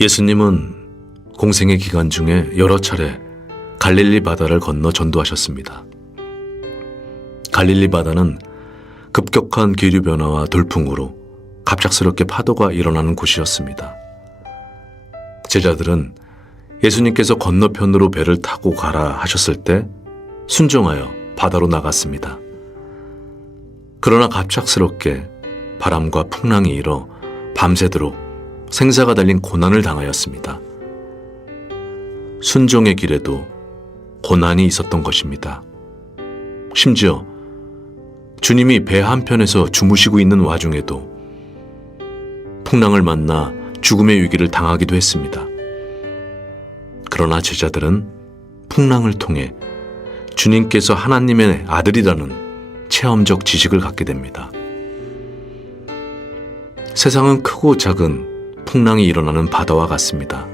예수님은 공생의 기간 중에 여러 차례 갈릴리 바다를 건너 전도하셨습니다. 갈릴리 바다는 급격한 기류 변화와 돌풍으로 갑작스럽게 파도가 일어나는 곳이었습니다. 제자들은 예수님께서 건너편으로 배를 타고 가라 하셨을 때 순종하여 바다로 나갔습니다. 그러나 갑작스럽게 바람과 풍랑이 일어 밤새도록 생사가 달린 고난을 당하였습니다. 순종의 길에도 고난이 있었던 것입니다. 심지어 주님이 배 한편에서 주무시고 있는 와중에도 풍랑을 만나 죽음의 위기를 당하기도 했습니다. 그러나 제자들은 풍랑을 통해 주님께서 하나님의 아들이라는 체험적 지식을 갖게 됩니다. 세상은 크고 작은 풍랑이 일어나는 바다와 같습니다.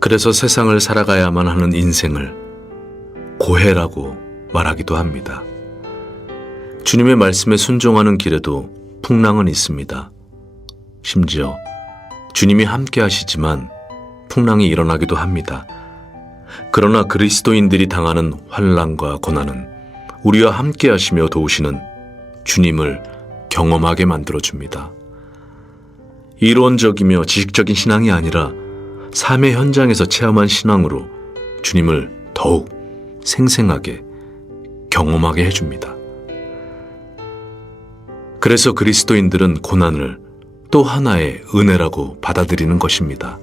그래서 세상을 살아가야만 하는 인생을 고해라고 말하기도 합니다. 주님의 말씀에 순종하는 길에도 풍랑은 있습니다. 심지어 주님이 함께 하시지만 풍랑이 일어나기도 합니다. 그러나 그리스도인들이 당하는 환란과 고난은 우리와 함께 하시며 도우시는 주님을 경험하게 만들어 줍니다. 이론적이며 지식적인 신앙이 아니라 삶의 현장에서 체험한 신앙으로 주님을 더욱 생생하게 경험하게 해줍니다. 그래서 그리스도인들은 고난을 또 하나의 은혜라고 받아들이는 것입니다.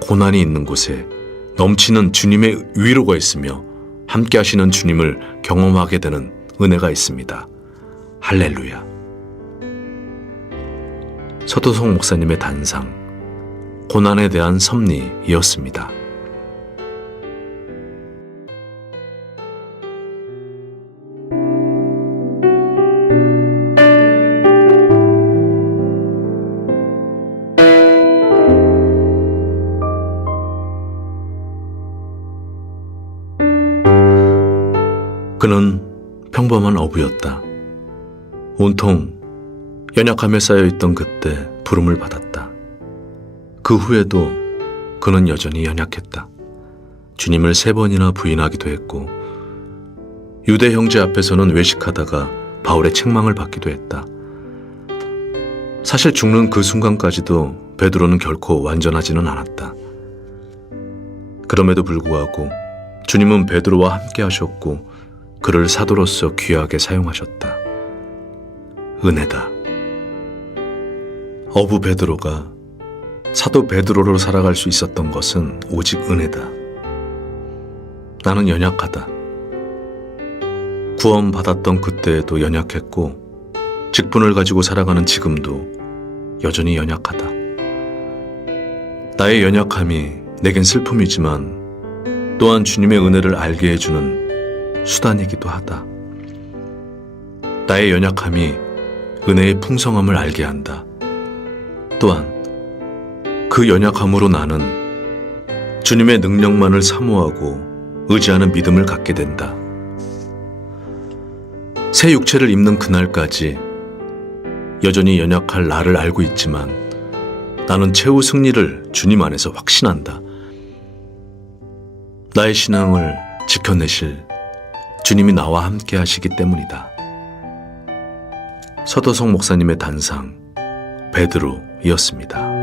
고난이 있는 곳에 넘치는 주님의 위로가 있으며 함께 하시는 주님을 경험하게 되는 은혜가 있습니다. 할렐루야. 서도성 목사님의 단상, 고난에 대한 섭리이었습니다. 그는 평범한 어부였다. 온통 연약함에 쌓여있던 그때 부름을 받았다. 그 후에도 그는 여전히 연약했다. 주님을 세 번이나 부인하기도 했고, 유대 형제 앞에서는 외식하다가 바울의 책망을 받기도 했다. 사실 죽는 그 순간까지도 베드로는 결코 완전하지는 않았다. 그럼에도 불구하고 주님은 베드로와 함께 하셨고 그를 사도로서 귀하게 사용하셨다. 은혜다. 어부 베드로가 사도 베드로로 살아갈 수 있었던 것은 오직 은혜다. 나는 연약하다. 구원받았던 그때에도 연약했고, 직분을 가지고 살아가는 지금도 여전히 연약하다. 나의 연약함이 내겐 슬픔이지만 또한 주님의 은혜를 알게 해주는 수단이기도 하다. 나의 연약함이 은혜의 풍성함을 알게 한다. 또한 그 연약함으로 나는 주님의 능력만을 사모하고 의지하는 믿음을 갖게 된다. 새 육체를 입는 그날까지 여전히 연약할 나를 알고 있지만 나는 최후 승리를 주님 안에서 확신한다. 나의 신앙을 지켜내실 주님이 나와 함께 하시기 때문이다. 서도성 목사님의 단상, 베드로 이었습니다.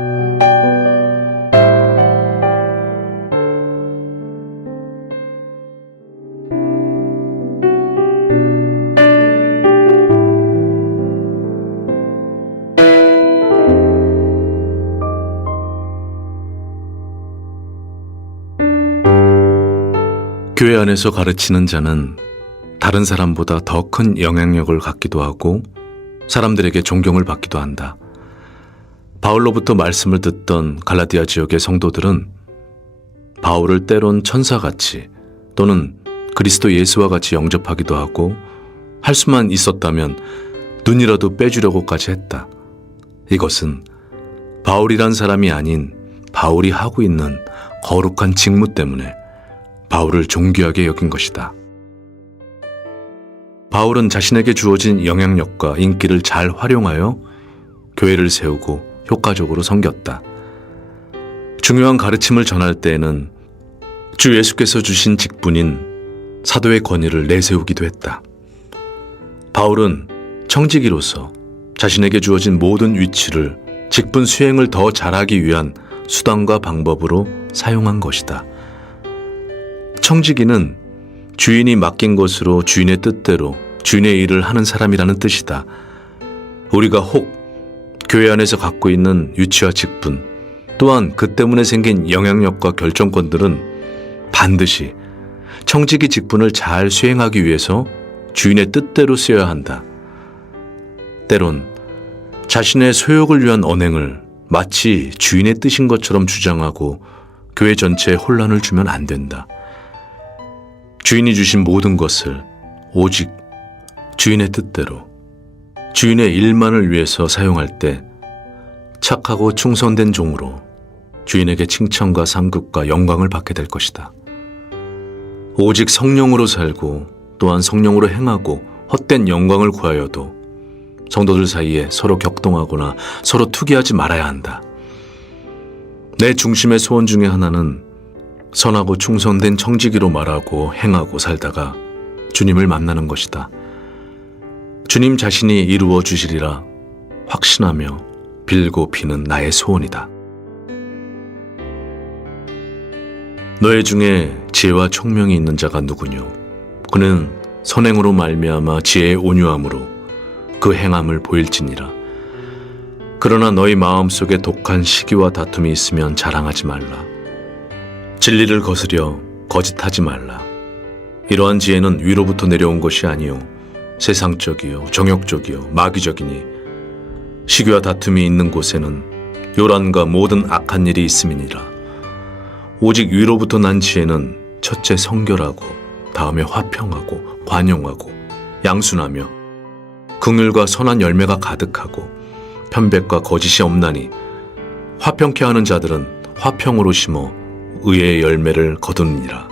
교회 안에서 가르치는 자는 다른 사람보다 더 큰 영향력을 갖기도 하고 사람들에게 존경을 받기도 한다. 바울로부터 말씀을 듣던 갈라디아 지역의 성도들은 바울을 때론 천사같이 또는 그리스도 예수와 같이 영접하기도 하고 할 수만 있었다면 눈이라도 빼주려고까지 했다. 이것은 바울이란 사람이 아닌 바울이 하고 있는 거룩한 직무 때문에 바울을 존귀하게 여긴 것이다. 바울은 자신에게 주어진 영향력과 인기를 잘 활용하여 교회를 세우고 효과적으로 섬겼다. 중요한 가르침을 전할 때에는 주 예수께서 주신 직분인 사도의 권위를 내세우기도 했다. 바울은 청지기로서 자신에게 주어진 모든 위치를 직분 수행을 더 잘하기 위한 수단과 방법으로 사용한 것이다. 청지기는 주인이 맡긴 것으로 주인의 뜻대로 주인의 일을 하는 사람이라는 뜻이다. 우리가 혹 교회 안에서 갖고 있는 위치와 직분, 또한 그 때문에 생긴 영향력과 결정권들은 반드시 청지기 직분을 잘 수행하기 위해서 주인의 뜻대로 쓰여야 한다. 때론 자신의 소욕을 위한 언행을 마치 주인의 뜻인 것처럼 주장하고 교회 전체에 혼란을 주면 안 된다. 주인이 주신 모든 것을 오직 주인의 뜻대로 주인의 일만을 위해서 사용할 때 착하고 충성된 종으로 주인에게 칭찬과 상급과 영광을 받게 될 것이다. 오직 성령으로 살고 또한 성령으로 행하고 헛된 영광을 구하여도 성도들 사이에 서로 격동하거나 서로 투기하지 말아야 한다. 내 중심의 소원 중에 하나는 선하고 충성된 청지기로 말하고 행하고 살다가 주님을 만나는 것이다. 주님 자신이 이루어 주시리라 확신하며 빌고 비는 나의 소원이다. 너희 중에 지혜와 총명이 있는 자가 누구뇨? 그는 선행으로 말미암아 지혜의 온유함으로 그 행함을 보일지니라. 그러나 너희 마음속에 독한 시기와 다툼이 있으면 자랑하지 말라. 진리를 거스려 거짓하지 말라. 이러한 지혜는 위로부터 내려온 것이 아니요 세상적이요 정욕적이요 마귀적이니 시기와 다툼이 있는 곳에는 요란과 모든 악한 일이 있음이니라. 오직 위로부터 난 지혜는 첫째 성결하고 다음에 화평하고 관용하고 양순하며 긍휼과 선한 열매가 가득하고 편백과 거짓이 없나니 화평케 하는 자들은 화평으로 심어 의의 열매를 거두느니라.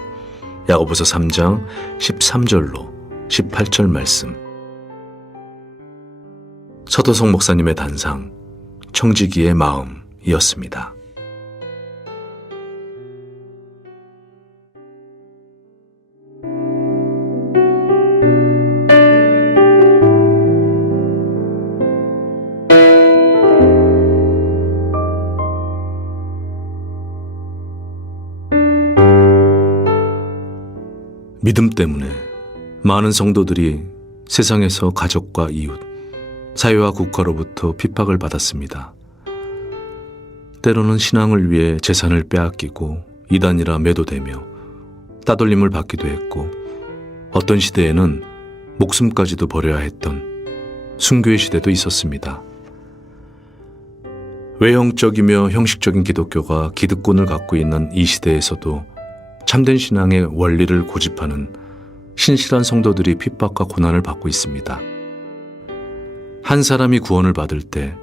야고보서 3장 13절로 18절 말씀. 서도성 목사님의 단상 청지기의 마음이었습니다. 믿음 때문에 많은 성도들이 세상에서 가족과 이웃, 사회와 국가로부터 핍박을 받았습니다. 때로는 신앙을 위해 재산을 빼앗기고 이단이라 매도되며 따돌림을 받기도 했고 어떤 시대에는 목숨까지도 버려야 했던 순교의 시대도 있었습니다. 외형적이며 형식적인 기독교가 기득권을 갖고 있는 이 시대에서도 참된 신앙의 원리를 고집하는 신실한 성도들이 핍박과 고난을 받고 있습니다. 한 사람이 구원을 받을 때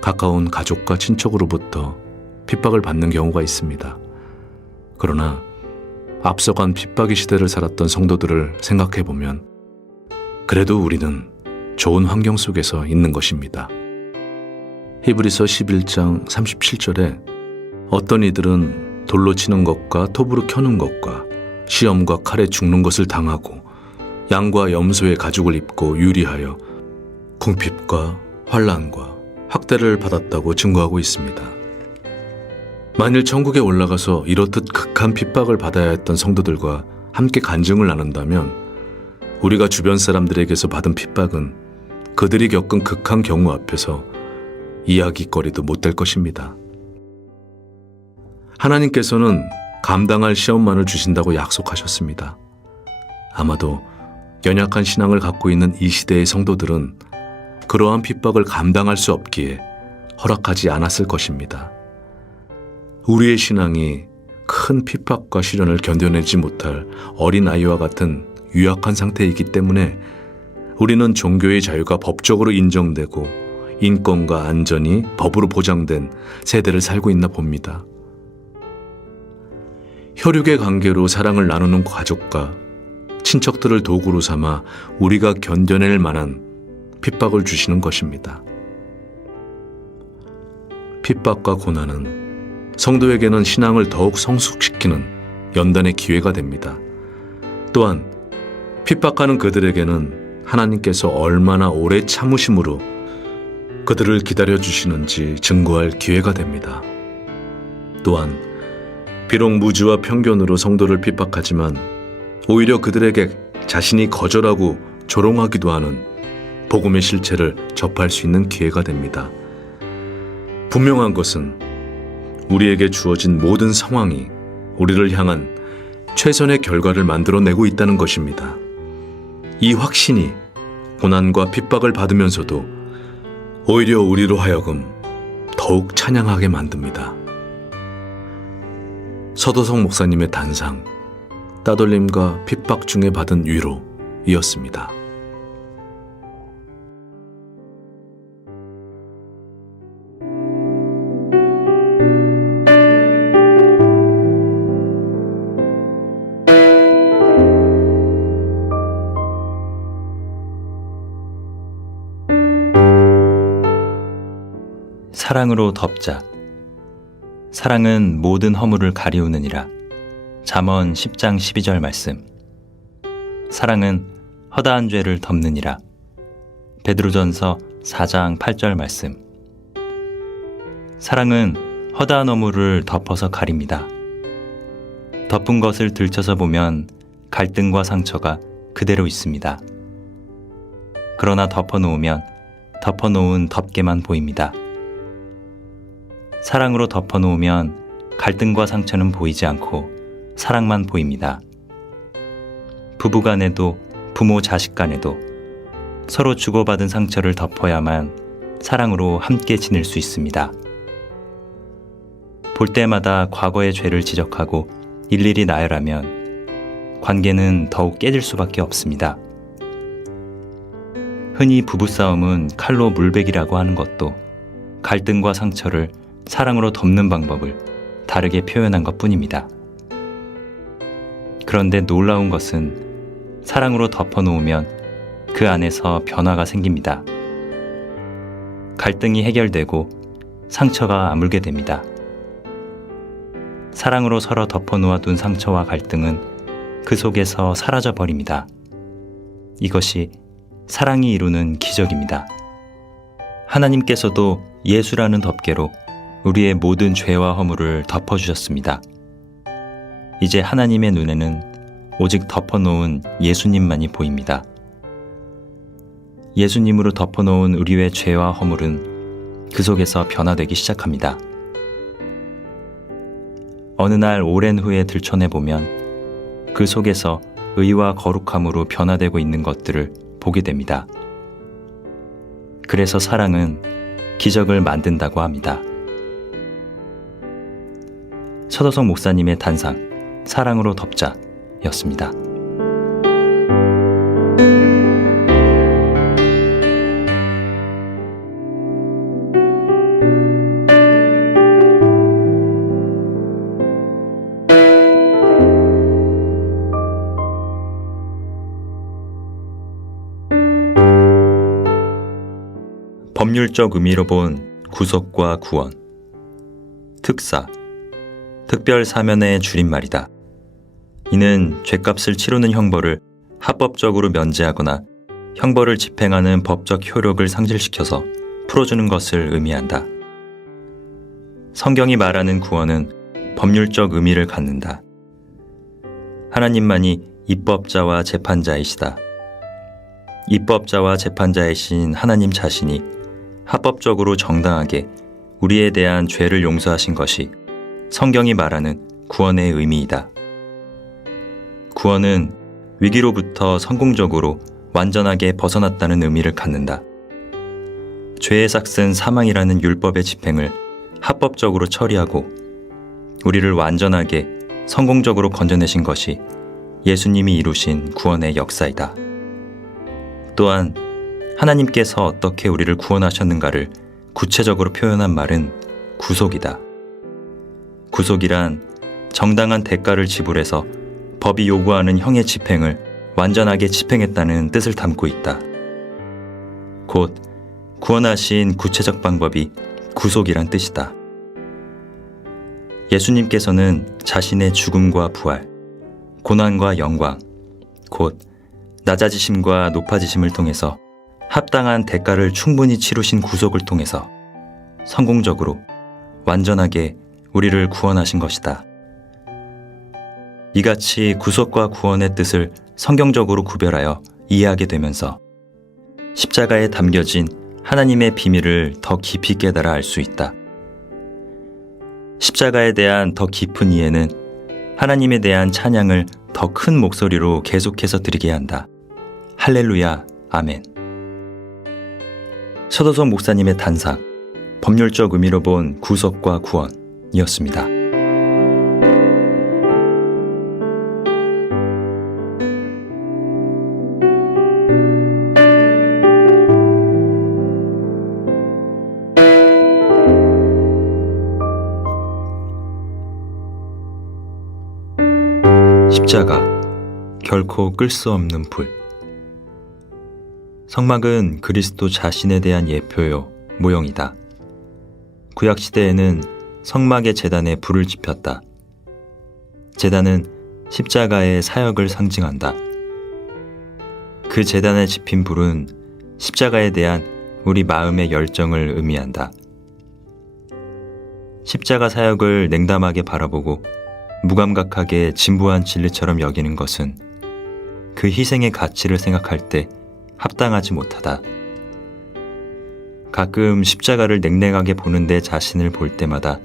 가까운 가족과 친척으로부터 핍박을 받는 경우가 있습니다. 그러나 앞서간 핍박의 시대를 살았던 성도들을 생각해 보면 그래도 우리는 좋은 환경 속에서 있는 것입니다. 히브리서 11장 37절에 어떤 이들은 돌로 치는 것과 톱으로 켜는 것과 시험과 칼에 죽는 것을 당하고 양과 염소의 가죽을 입고 유리하여 궁핍과 환란과 학대를 받았다고 증거하고 있습니다. 만일 천국에 올라가서 이렇듯 극한 핍박을 받아야 했던 성도들과 함께 간증을 나눈다면 우리가 주변 사람들에게서 받은 핍박은 그들이 겪은 극한 경우 앞에서 이야기거리도 못 될 것입니다. 하나님께서는 감당할 시험만을 주신다고 약속하셨습니다. 아마도 연약한 신앙을 갖고 있는 이 시대의 성도들은 그러한 핍박을 감당할 수 없기에 허락하지 않았을 것입니다. 우리의 신앙이 큰 핍박과 시련을 견뎌내지 못할 어린 아이와 같은 유약한 상태이기 때문에 우리는 종교의 자유가 법적으로 인정되고 인권과 안전이 법으로 보장된 세대를 살고 있나 봅니다. 혈육의 관계로 사랑을 나누는 가족과 친척들을 도구로 삼아 우리가 견뎌낼 만한 핍박을 주시는 것입니다. 핍박과 고난은 성도에게는 신앙을 더욱 성숙시키는 연단의 기회가 됩니다. 또한 핍박하는 그들에게는 하나님께서 얼마나 오래 참으심으로 그들을 기다려 주시는지 증거할 기회가 됩니다. 또한 비록 무지와 편견으로 성도를 핍박하지만 오히려 그들에게 자신이 거절하고 조롱하기도 하는 복음의 실체를 접할 수 있는 기회가 됩니다. 분명한 것은 우리에게 주어진 모든 상황이 우리를 향한 최선의 결과를 만들어내고 있다는 것입니다. 이 확신이 고난과 핍박을 받으면서도 오히려 우리로 하여금 더욱 찬양하게 만듭니다. 서도성 목사님의 단상, 따돌림과 핍박 중에 받은 위로이었습니다. 사랑으로 덮자. 사랑은 모든 허물을 가리우느니라. 잠언 10장 12절 말씀. 사랑은 허다한 죄를 덮느니라. 베드로전서 4장 8절 말씀. 사랑은 허다한 허물을 덮어서 가립니다. 덮은 것을 들춰서 보면 갈등과 상처가 그대로 있습니다. 그러나 덮어놓으면 덮어놓은 덮개만 보입니다. 사랑으로 덮어놓으면 갈등과 상처는 보이지 않고 사랑만 보입니다. 부부 간에도 부모 자식 간에도 서로 주고받은 상처를 덮어야만 사랑으로 함께 지낼 수 있습니다. 볼 때마다 과거의 죄를 지적하고 일일이 나열하면 관계는 더욱 깨질 수밖에 없습니다. 흔히 부부싸움은 칼로 물베기라고 하는 것도 갈등과 상처를 사랑으로 덮는 방법을 다르게 표현한 것 뿐입니다. 그런데 놀라운 것은 사랑으로 덮어놓으면 그 안에서 변화가 생깁니다. 갈등이 해결되고 상처가 아물게 됩니다. 사랑으로 서로 덮어놓아둔 상처와 갈등은 그 속에서 사라져 버립니다. 이것이 사랑이 이루는 기적입니다. 하나님께서도 예수라는 덮개로 우리의 모든 죄와 허물을 덮어주셨습니다. 이제 하나님의 눈에는 오직 덮어놓은 예수님만이 보입니다. 예수님으로 덮어놓은 우리의 죄와 허물은 그 속에서 변화되기 시작합니다. 어느 날 오랜 후에 들춰내 보면 그 속에서 의와 거룩함으로 변화되고 있는 것들을 보게 됩니다. 그래서 사랑은 기적을 만든다고 합니다. 서도성 목사님의 단상, 사랑으로 덮자 였습니다. 법률적 의미로 본 구속과 구원. 특사. 특별 사면의 줄임말이다. 이는 죄값을 치르는 형벌을 합법적으로 면제하거나 형벌을 집행하는 법적 효력을 상실시켜서 풀어주는 것을 의미한다. 성경이 말하는 구원은 법률적 의미를 갖는다. 하나님만이 입법자와 재판자이시다. 입법자와 재판자이신 하나님 자신이 합법적으로 정당하게 우리에 대한 죄를 용서하신 것이 성경이 말하는 구원의 의미이다. 구원은 위기로부터 성공적으로 완전하게 벗어났다는 의미를 갖는다. 죄의 삭슨 사망이라는 율법의 집행을 합법적으로 처리하고 우리를 완전하게 성공적으로 건져내신 것이 예수님이 이루신 구원의 역사이다. 또한 하나님께서 어떻게 우리를 구원하셨는가를 구체적으로 표현한 말은 구속이다. 구속이란 정당한 대가를 지불해서 법이 요구하는 형의 집행을 완전하게 집행했다는 뜻을 담고 있다. 곧 구원하신 구체적 방법이 구속이란 뜻이다. 예수님께서는 자신의 죽음과 부활, 고난과 영광, 곧 낮아지심과 높아지심을 통해서 합당한 대가를 충분히 치르신 구속을 통해서 성공적으로 완전하게 우리를 구원하신 것이다. 이같이 구속과 구원의 뜻을 성경적으로 구별하여 이해하게 되면서 십자가에 담겨진 하나님의 비밀을 더 깊이 깨달아 알 수 있다. 십자가에 대한 더 깊은 이해는 하나님에 대한 찬양을 더 큰 목소리로 계속해서 드리게 한다. 할렐루야, 아멘. 서도성 목사님의 단상, 법률적 의미로 본 구속과 구원 이었습니다. 십자가, 결코 끌 수 없는 불. 성막은 그리스도 자신에 대한 예표요, 모형이다. 구약 시대에는 성막의 재단에 불을 지폈다. 재단은 십자가의 사역을 상징한다. 그 재단에 지핀 불은 십자가에 대한 우리 마음의 열정을 의미한다. 십자가 사역을 냉담하게 바라보고 무감각하게 진부한 진리처럼 여기는 것은 그 희생의 가치를 생각할 때 합당하지 못하다. 가끔 십자가를 냉랭하게 보는 내 자신을 볼 때마다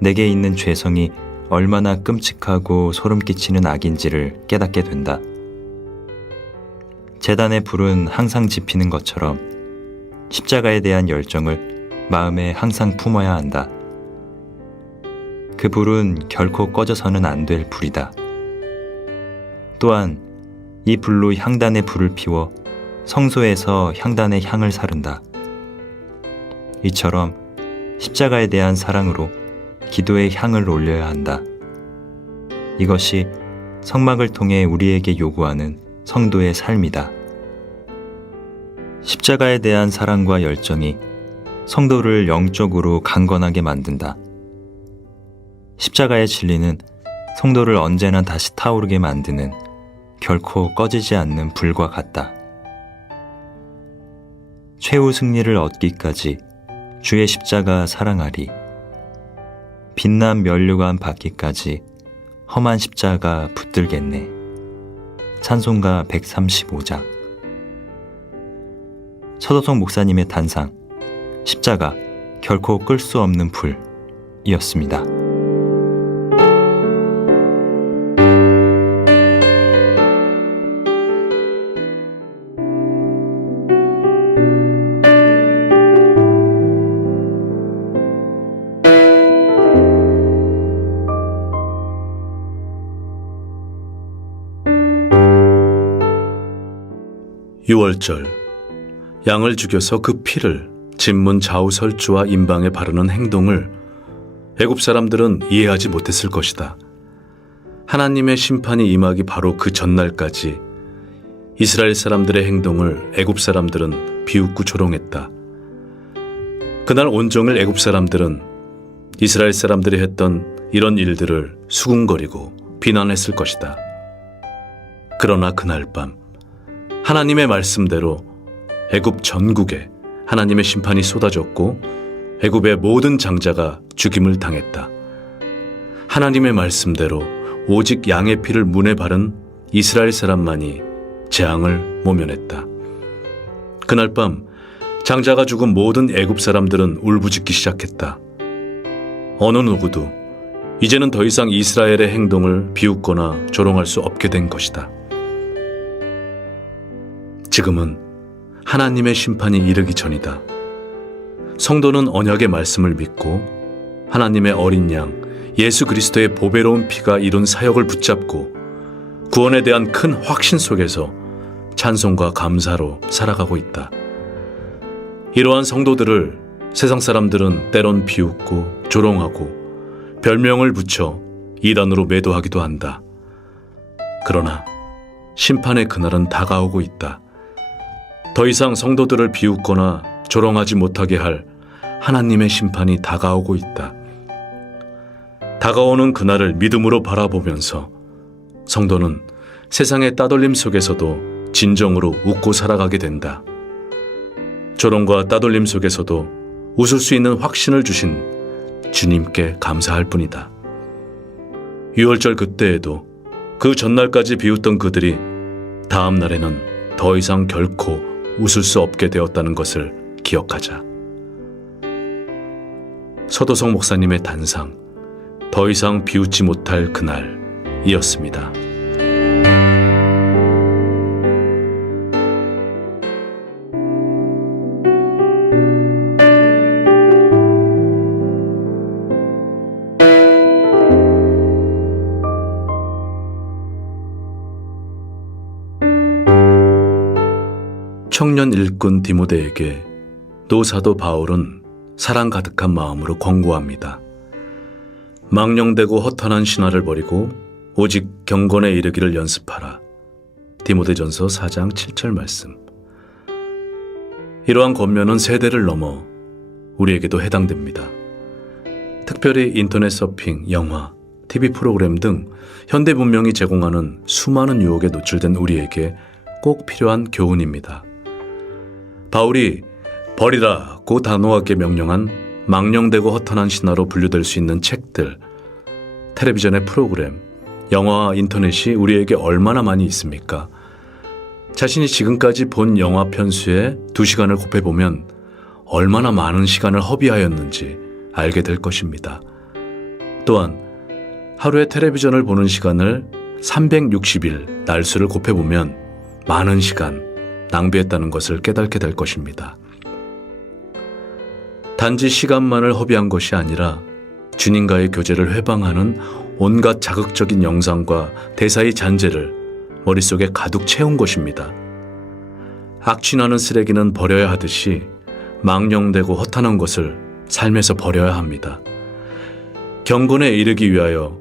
내게 있는 죄성이 얼마나 끔찍하고 소름 끼치는 악인지를 깨닫게 된다. 재단의 불은 항상 지피는 것처럼 십자가에 대한 열정을 마음에 항상 품어야 한다. 그 불은 결코 꺼져서는 안 될 불이다. 또한 이 불로 향단의 불을 피워 성소에서 향단의 향을 사른다. 이처럼 십자가에 대한 사랑으로 기도의 향을 올려야 한다. 이것이 성막을 통해 우리에게 요구하는 성도의 삶이다. 십자가에 대한 사랑과 열정이 성도를 영적으로 강건하게 만든다. 십자가의 진리는 성도를 언제나 다시 타오르게 만드는 결코 꺼지지 않는 불과 같다. 최후 승리를 얻기까지 주의 십자가 사랑하리. 빛난 면류관 받기까지 험한 십자가 붙들겠네. 찬송가 135장. 서도성 목사님의 단상, 십자가 결코 끌 수 없는 불이었습니다. 유월절 양을 죽여서 그 피를 진문 좌우 설주와 임방에 바르는 행동을 애굽 사람들은 이해하지 못했을 것이다. 하나님의 심판이 임하기 바로 그 전날까지 이스라엘 사람들의 행동을 애굽 사람들은 비웃고 조롱했다. 그날 온종일 애굽 사람들은 이스라엘 사람들이 했던 이런 일들을 수군거리고 비난했을 것이다. 그러나 그날 밤 하나님의 말씀대로 애굽 전국에 하나님의 심판이 쏟아졌고 애굽의 모든 장자가 죽임을 당했다. 하나님의 말씀대로 오직 양의 피를 문에 바른 이스라엘 사람만이 재앙을 모면했다. 그날 밤 장자가 죽은 모든 애굽 사람들은 울부짖기 시작했다. 어느 누구도 이제는 더 이상 이스라엘의 행동을 비웃거나 조롱할 수 없게 된 것이다. 지금은 하나님의 심판이 이르기 전이다. 성도는 언약의 말씀을 믿고 하나님의 어린 양 예수 그리스도의 보배로운 피가 이룬 사역을 붙잡고 구원에 대한 큰 확신 속에서 찬송과 감사로 살아가고 있다. 이러한 성도들을 세상 사람들은 때론 비웃고 조롱하고 별명을 붙여 이단으로 매도하기도 한다. 그러나 심판의 그날은 다가오고 있다. 더 이상 성도들을 비웃거나 조롱하지 못하게 할 하나님의 심판이 다가오고 있다. 다가오는 그날을 믿음으로 바라보면서 성도는 세상의 따돌림 속에서도 진정으로 웃고 살아가게 된다. 조롱과 따돌림 속에서도 웃을 수 있는 확신을 주신 주님께 감사할 뿐이다. 6월절 그때에도 그 전날까지 비웃던 그들이 다음 날에는 더 이상 결코 웃을 수 없게 되었다는 것을 기억하자. 서도성 목사님의 단상, 더 이상 비웃지 못할 그날이었습니다. 청년 일꾼 디모데에게 노사도 바울은 사랑 가득한 마음으로 권고합니다. 망령되고 허탄한 신화를 버리고 오직 경건에 이르기를 연습하라. 디모데전서 4장 7절 말씀. 이러한 권면은 세대를 넘어 우리에게도 해당됩니다. 특별히 인터넷 서핑, 영화, TV 프로그램 등 현대 문명이 제공하는 수많은 유혹에 노출된 우리에게 꼭 필요한 교훈입니다. 바울이 버리라고 단호하게 명령한 망령되고 허탄한 신화로 분류될 수 있는 책들, 텔레비전의 프로그램, 영화와 인터넷이 우리에게 얼마나 많이 있습니까? 자신이 지금까지 본 영화 편수에 두 시간을 곱해보면 얼마나 많은 시간을 허비하였는지 알게 될 것입니다. 또한 하루에 텔레비전을 보는 시간을 360일 날수를 곱해보면 많은 시간 낭비했다는 것을 깨닫게 될 것입니다. 단지 시간만을 허비한 것이 아니라 주님과의 교제를 회방하는 온갖 자극적인 영상과 대사의 잔재를 머릿속에 가득 채운 것입니다. 악취나는 쓰레기는 버려야 하듯이 망령되고 허탄한 것을 삶에서 버려야 합니다. 경건에 이르기 위하여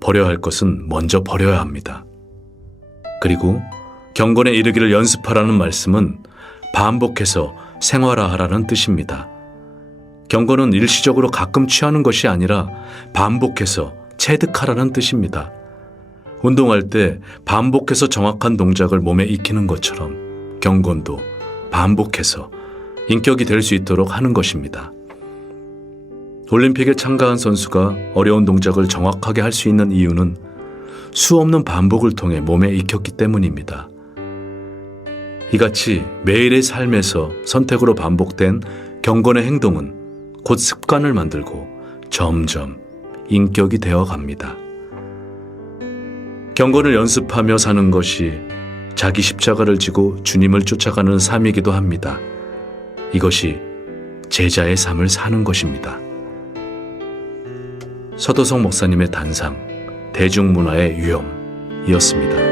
버려야 할 것은 먼저 버려야 합니다. 그리고 경건에 이르기를 연습하라는 말씀은 반복해서 생활화하라는 뜻입니다. 경건은 일시적으로 가끔 취하는 것이 아니라 반복해서 체득하라는 뜻입니다. 운동할 때 반복해서 정확한 동작을 몸에 익히는 것처럼 경건도 반복해서 인격이 될 수 있도록 하는 것입니다. 올림픽에 참가한 선수가 어려운 동작을 정확하게 할 수 있는 이유는 수 없는 반복을 통해 몸에 익혔기 때문입니다. 이같이 매일의 삶에서 선택으로 반복된 경건의 행동은 곧 습관을 만들고 점점 인격이 되어 갑니다. 경건을 연습하며 사는 것이 자기 십자가를 지고 주님을 쫓아가는 삶이기도 합니다. 이것이 제자의 삶을 사는 것입니다. 서도성 목사님의 단상, 대중문화의 위험이었습니다.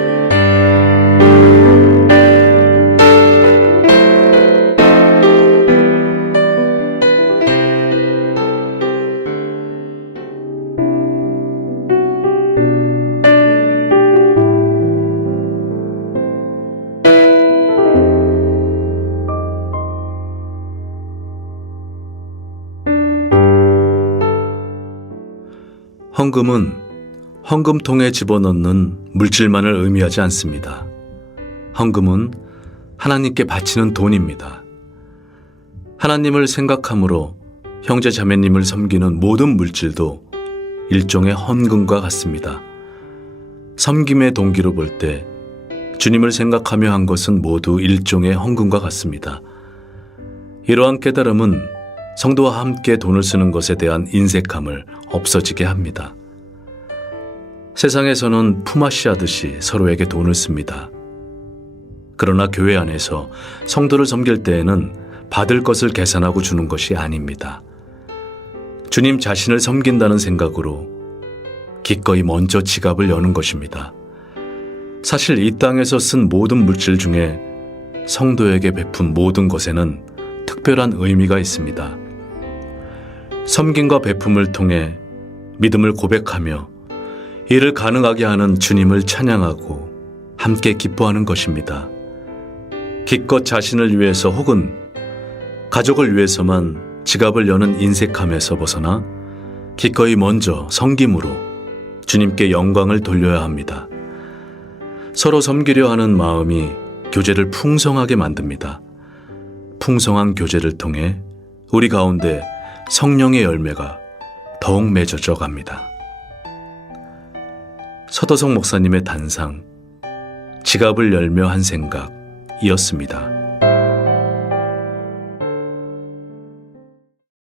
헌금은 헌금통에 집어넣는 물질만을 의미하지 않습니다. 헌금은 하나님께 바치는 돈입니다. 하나님을 생각함으로 형제 자매님을 섬기는 모든 물질도 일종의 헌금과 같습니다. 섬김의 동기로 볼 때 주님을 생각하며 한 것은 모두 일종의 헌금과 같습니다. 이러한 깨달음은 성도와 함께 돈을 쓰는 것에 대한 인색함을 없어지게 합니다. 세상에서는 품앗이 하듯이 서로에게 돈을 씁니다. 그러나 교회 안에서 성도를 섬길 때에는 받을 것을 계산하고 주는 것이 아닙니다. 주님 자신을 섬긴다는 생각으로 기꺼이 먼저 지갑을 여는 것입니다. 사실 이 땅에서 쓴 모든 물질 중에 성도에게 베푼 모든 것에는 특별한 의미가 있습니다. 섬김과 베품을 통해 믿음을 고백하며 이를 가능하게 하는 주님을 찬양하고 함께 기뻐하는 것입니다. 기껏 자신을 위해서 혹은 가족을 위해서만 지갑을 여는 인색함에서 벗어나 기꺼이 먼저 섬김으로 주님께 영광을 돌려야 합니다. 서로 섬기려 하는 마음이 교제를 풍성하게 만듭니다. 풍성한 교제를 통해 우리 가운데 성령의 열매가 더욱 맺어져 갑니다. 서도성 목사님의 단상, 지갑을 열며 한 생각이었습니다.